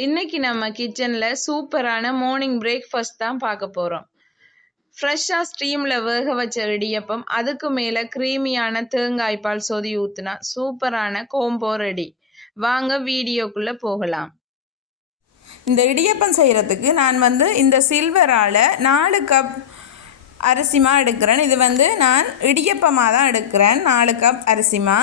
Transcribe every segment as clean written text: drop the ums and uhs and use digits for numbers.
இன்னைக்கு நம்ம கிச்சன்ல சூப்பரான மார்னிங் பிரேக்ஃபாஸ்ட் தான் பார்க்க போறோம். ஃப்ரெஷ்ஷா ஸ்டீம்ல வேக வச்ச இடியப்பம், அதுக்கு மேல கிரீமியான தேங்காய் பால் சொதி ஊத்துனா சூப்பரான கோம்போ ரெடி. வாங்க வீடியோக்குள்ள போகலாம். இந்த இடியப்பம் செய்கிறதுக்கு நான் இந்த சில்வரால் 4 கப் அரிசிமா எடுக்கிறேன். இது நான் இடியப்பமாக தான் எடுக்கிறேன். 4 கப் அரிசிமா.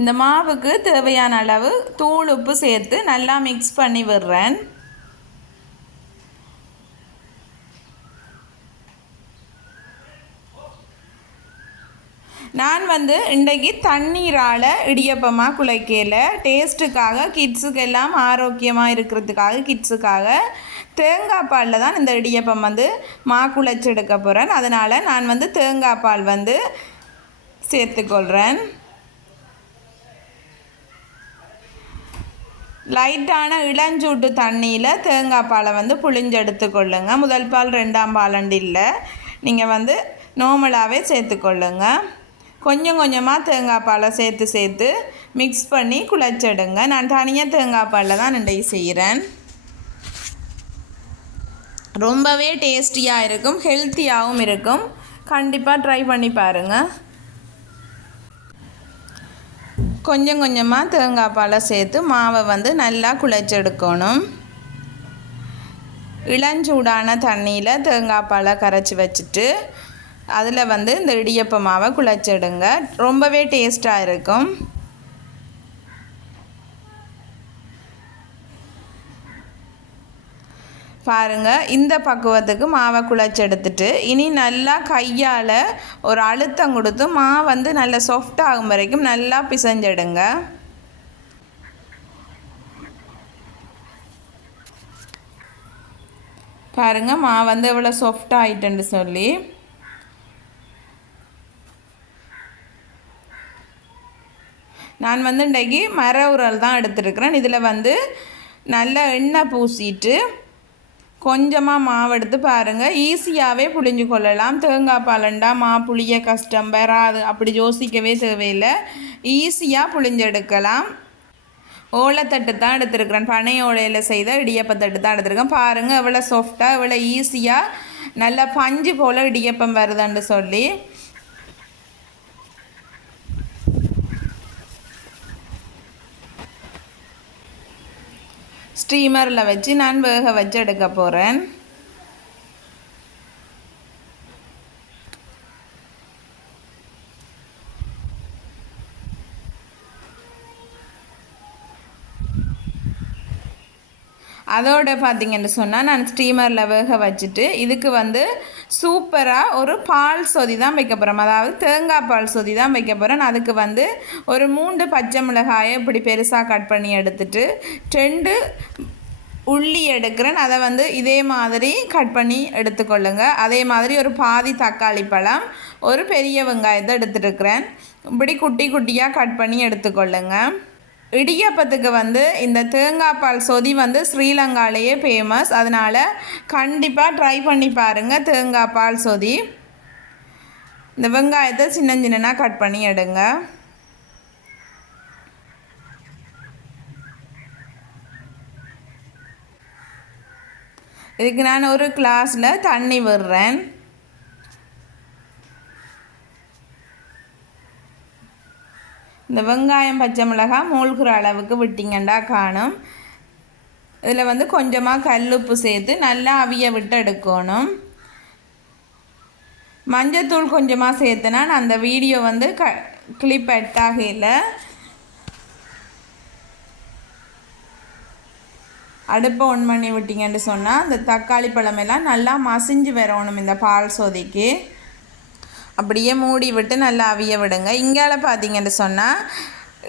இந்த மாவுக்கு தேவையான அளவு தூள் உப்பு சேர்த்து நல்லா மிக்ஸ் பண்ணி விடுறேன். நான் இன்றைக்கு தண்ணீரால் இடியப்பமாக குழைக்கல. டேஸ்ட்டுக்காக, கிட்ஸுக்கு எல்லாம் ஆரோக்கியமாக இருக்கிறதுக்காக, கிட்ஸுக்காக தேங்காய் பாலில் தான் இந்த இடியப்பம் மா குழைச்சி எடுக்க போகிறேன். அதனால் நான் தேங்காய் பால் சேர்த்துக்கொள்கிறேன். லைட்டான இளஞ்சூட்டு தண்ணியில் தேங்காய் பாலை புழிஞ்சு எடுத்துக்கொள்ளுங்க. முதல் பால் 2ஆம் பாலண்டு இல்லை, நீங்கள் நார்மலாகவே சேர்த்துக்கொள்ளுங்க. கொஞ்சம் கொஞ்சமாக தேங்காய் பாலை சேர்த்து மிக்ஸ் பண்ணி குழைச்செடுங்க. நான் தனியாக தேங்காய் பாலில் தான் இன்றைக்கு செய்கிறேன். ரொம்பவே டேஸ்டியாக இருக்கும், ஹெல்த்தியாகவும் இருக்கும். கண்டிப்பாக ட்ரை பண்ணி பாருங்கள். கொஞ்சம் கொஞ்சமாக தேங்காய் பாலை சேர்த்து மாவை நல்லா குழைச்செடுக்கணும். இளஞ்சூடான தண்ணியில் தேங்காய் பாலை கரைச்சி வச்சுட்டு அதில் இந்த இடியப்ப மாவை குழைச்செடுங்க. ரொம்பவே டேஸ்ட்டாக இருக்கும். பாருங்கள், இந்த பக்குவத்துக்கு மாவை குழைச்சி எடுத்துட்டு இனி நல்லா கையால் ஒரு அழுத்தம் கொடுத்து நல்லா சாஃப்ட் ஆகும் வரைக்கும் நல்லா பிசைஞ்செடுங்க. பாருங்கள், மா எவ்வளோ சாஃப்டாக ஆகிட்டுன்னு சொல்லி. நான் இன்றைக்கு மர உரல் தான் எடுத்துருக்கிறேன். இதில் நல்லா எண்ணெய் பூசிட்டு கொஞ்சமாக மாவு எடுத்து பாருங்கள், ஈஸியாகவே புழிஞ்சு கொள்ளலாம். தேங்காய் பாலண்டா மா புளிய கஷ்டம் வராது அப்படி யோசிக்கவே தேவையில்லை, ஈஸியாக புழிஞ்செடுக்கலாம். ஓலைத்தட்டு தான் எடுத்துருக்கிறேன். பனை ஓலையில் செய்த இடியப்பத்தட்டு தான் எடுத்துருக்கேன். பாருங்கள் எவ்வளோ சாஃப்டாக, எவ்வளோ ஈஸியாக நல்லா பஞ்சு போல் இடியப்பம் வருதுன்னு சொல்லி. ஸ்டீமரில் வச்சு நான் வேக வச்சு எடுக்க போகிறேன். அதோடு பார்த்திங்கன்னு சொன்னால் நான் ஸ்டீமரில் வேக வச்சுட்டு இதுக்கு சூப்பராக ஒரு பால் சொதி தான் வைக்க போகிறேன். அதாவது தேங்காய் பால் சொதி தான் வைக்க போகிறேன். அதுக்கு ஒரு 3 பச்சை மிளகாயை இப்படி பெருசாக கட் பண்ணி எடுத்துட்டு 2 உள்ளி எடுக்கிறேன். அதை இதே மாதிரி கட் பண்ணி எடுத்துக்கொள்ளுங்க. அதே மாதிரி ஒரு பாதி தக்காளி பழம், ஒரு பெரிய வெங்காயத்தை எடுத்துட்டுருக்கிறேன். இப்படி குட்டி குட்டியாக கட் பண்ணி எடுத்துக்கொள்ளுங்க. இடியப்பத்துக்கு இந்த தேங்காய் பால் சொதி ஸ்ரீலங்காலேயே ஃபேமஸ். அதனால் கண்டிப்பாக ட்ரை பண்ணி பாருங்கள் தேங்காய் பால் சொதி. இந்த வெங்காயத்தை சின்ன சின்னதாக கட் பண்ணி எடுங்க. இதுக்கு நான் ஒரு கிளாஸில் தண்ணி விடுறேன். இந்த வெங்காயம் பச்சை மிளகாய் மூழ்கிற அளவுக்கு விட்டிங்கண்டா காணும். இதில் கொஞ்சமாக கல்லுப்பு சேர்த்து நல்லா அவிய விட்டு எடுக்கணும். மஞ்சத்தூள் கொஞ்சமாக சேர்த்துனா நான் அந்த வீடியோ கிளிப் எட்டாகல. அடுப்பை ஒன் பண்ணி விட்டிங்கன்னு சொன்னால் அந்த தக்காளி பழமெல்லாம் நல்லா மசிஞ்சு வரணும் இந்த பால் சொதிக்கு. அப்படியே மூடி விட்டு நல்லா அவிய விடுங்க. இங்கால பார்த்தீங்கன்னு சொன்னால்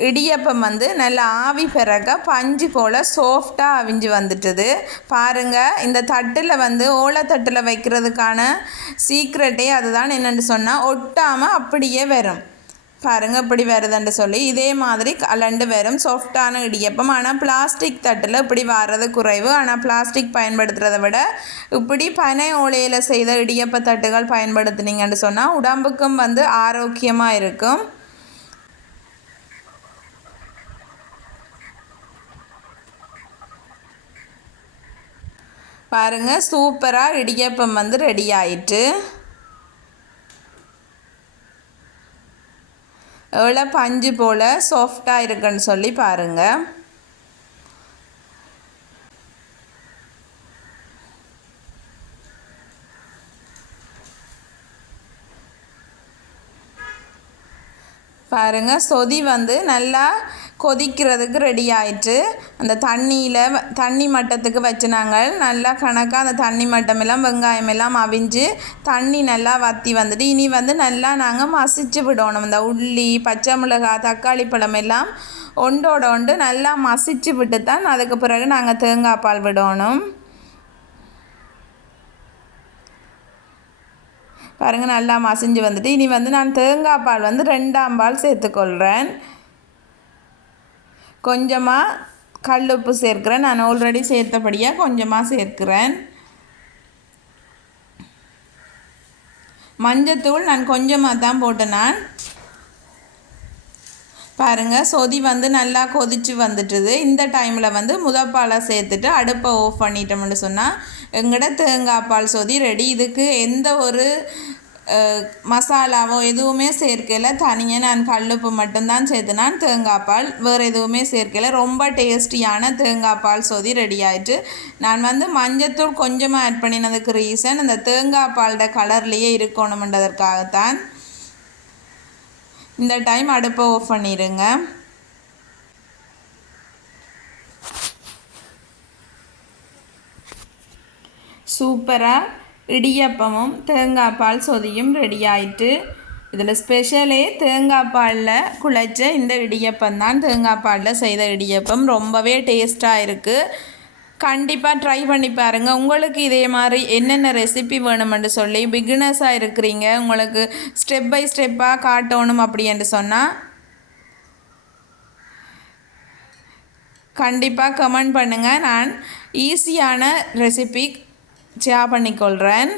இடியப்பம் நல்லா ஆவி பிறக்க பஞ்சு போல் சாஃப்டாக அவிஞ்சு வந்துட்டுது. பாருங்கள், இந்த தட்டில் ஓலைத்தட்டில் வைக்கிறதுக்கான சீக்ரெட்டே அதுதான். என்னென்னு சொன்னால் ஒட்டாமல் அப்படியே வரும். பாருங்கள் இப்படி வருதுன்னு சொல்லி இதே மாதிரி கலண்டு வரும் சாஃப்டான இடியப்பம். ஆனால் பிளாஸ்டிக் தட்டில் இப்படி வர்றது குறைவு. ஆனால் பிளாஸ்டிக் பயன்படுத்துகிறத விட இப்படி பனை ஓலையில் செய்த இடியப்ப தட்டுகள் பயன்படுத்தினீங்கன்னு சொன்னால் உடம்புக்கும் வந்து ஆரோக்கியமாக இருக்கும். பாருங்கள் சூப்பராக இடியப்பம் வந்து ரெடி ஆயிட்டு. எவ்வளோ பஞ்சு போல் சாஃப்டாக இருக்குன்னு சொல்லி பாருங்கள். பாருங்கள் சொதி வந்து நல்லா கொதிக்கிறதுக்கு ரெடி ஆயிட்டு. அந்த தண்ணி மட்டத்துக்கு வச்சு நாங்கள் நல்லா கணக்காக அந்த தண்ணி மட்டமெல்லாம் வெங்காயம் எல்லாம் அவிஞ்சு தண்ணி நல்லா வற்றி வந்துட்டு இனி வந்து நல்லா நாங்கள் மசிச்சு விடணும். இந்த உள்ளி, பச்சை மிளகாய், தக்காளி பழம் எல்லாம் ஒன்றோட ஒன்று நல்லா மசிச்சு விட்டு தான் அதுக்கு பிறகு நாங்கள் தேங்காய் பால் விடணும். பாருங்கள் நல்லா மசிஞ்சு வந்துட்டு இனி வந்து நான் தேங்காய் பால் வந்து 2ஆம் பால் சேர்த்துக்கொள்கிறேன். கொஞ்சமாக கல் உப்பு சேர்க்கிறேன். நான் ஆல்ரெடி சேர்த்தபடியாக கொஞ்சமாக சேர்க்கிறேன். மஞ்சத்தூள் நான் கொஞ்சமாக தான் போட்டேன். நான் பாருங்கள் சொதி வந்து நல்லா கொதிச்சு வந்துட்டுது. இந்த டைமில் வந்து முதப்பாலை சேர்த்துட்டு அடுப்பை ஆஃப் பண்ணிட்டோம்னு சொன்னால் எங்களோட தேங்காய் பால் சொதி ரெடி. இதுக்கு எந்த ஒரு மசாலாவோ எதுவுமே சேர்க்கல. தனியாக நான் கல்லுப்பு மட்டும்தான் சேர்த்துனான் தேங்காய் பால், வேறு எதுவுமே சேர்க்கல. ரொம்ப டேஸ்டியான தேங்காய் பால் சொதி ரெடி ஆயிட்டு. நான் வந்து மஞ்சத்தூள் கொஞ்சமாக ஆட் பண்ணினதுக்கு ரீசன் அந்த தேங்காய் பாலோட கலர்லேயே இருக்கணுமென்றதற்காகத்தான். இந்த டைம் அடுப்பை ஆஃப் பண்ணிடுங்க. சூப்பராக இடியப்பமும் தேங்காய் பால் சொதியும் ரெடி ஆயிட்டு. இதில் ஸ்பெஷலே தேங்காய் பாலில் குழைச்ச இந்த இடியப்பம் தான். தேங்காய் பாலில் செய்த இடியப்பம் ரொம்பவே டேஸ்ட்டாக இருக்குது. கண்டிப்பாக ட்ரை பண்ணி பாருங்கள். உங்களுக்கு இதே மாதிரி என்னென்ன ரெசிபி வேணுமென்று சொல்லி பிகினர்ஸாக இருக்கிறீங்க, உங்களுக்கு ஸ்டெப் பை ஸ்டெப்பாக காட்டணும் அப்படி என்று சொன்னால் கண்டிப்பாக கமெண்ட் பண்ணுங்கள். நான் ஈஸியான ரெசிபி ஷேர் பண்ணிக்கொள்கிறேன்.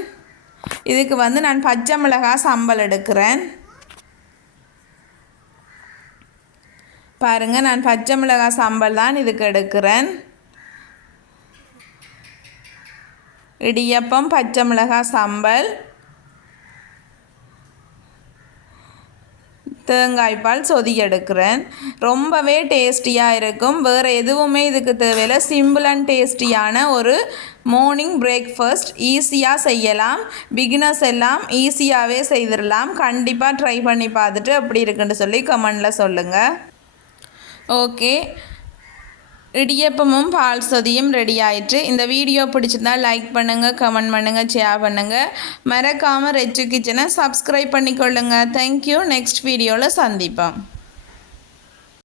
இதுக்கு வந்து நான் பச்சை மிளகாய் சம்பல் எடுக்கிறேன். பாருங்கள் நான் பச்சை மிளகாய் சம்பல் தான் இதுக்கு எடுக்கிறேன். இடியப்பம், பச்சை மிளகாய் சம்பல், தேங்காய் பால் சொதி எடுக்கிறேன். ரொம்பவே டேஸ்டியாக இருக்கும். வேறு எதுவுமே இதுக்கு தேவையில்லை. சிம்பிள் அண்ட் டேஸ்டியான ஒரு மார்னிங் பிரேக்ஃபாஸ்ட் ஈஸியாக செய்யலாம். பிகினர்ஸ் எல்லாம் ஈஸியாகவே செய்திடலாம். கண்டிப்பாக ட்ரை பண்ணி பார்த்துட்டு எப்படி இருக்குன்னு சொல்லி கமெண்டில் சொல்லுங்கள். ஓகே, இடியப்பமும் பால் சொதியும் ரெடி ஆயிட்டு. இந்த வீடியோ பிடிச்சிருந்தால் லைக் பண்ணுங்கள், கமெண்ட் பண்ணுங்கள், ஷேர் பண்ணுங்கள். மறக்காமல் ரெச்சு கிச்சனை சப்ஸ்கிரைப் பண்ணிக்கொள்ளுங்கள். தேங்க்யூ. நெக்ஸ்ட் வீடியோவில் சந்திப்போம்.